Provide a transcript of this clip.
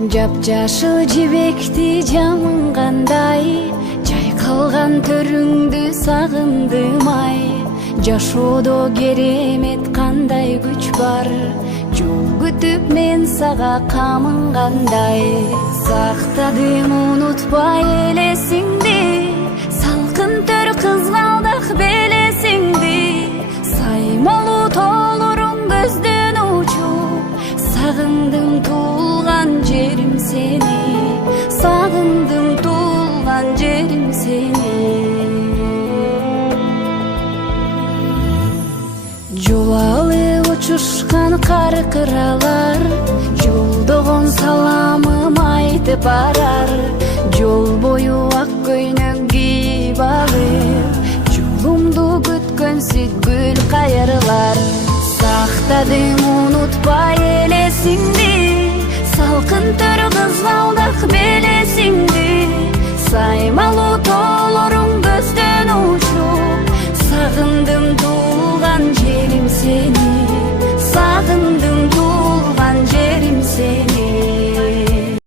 Жапжашыл жибекти жамынгандай, жайкалган төрүңдү сагындым ай. Жашоодо керемет кандай күч бар, жол күтүп мен сага камынгандай. Сактадым унутпай элесиңди, салкын төр кызгалдак белесиңди. Саймалуу тоолоруң көздөн учуп, сагындым туулган жерим сени, сагындым туулган жерим сени. Жол алып учушкан каркыралар, жолдогон саламым айтып барар. Жол бою ак көйнөк кийип алып, жолумду күткөн сүт гүл кайырлар. Сактадым унутпай элесиң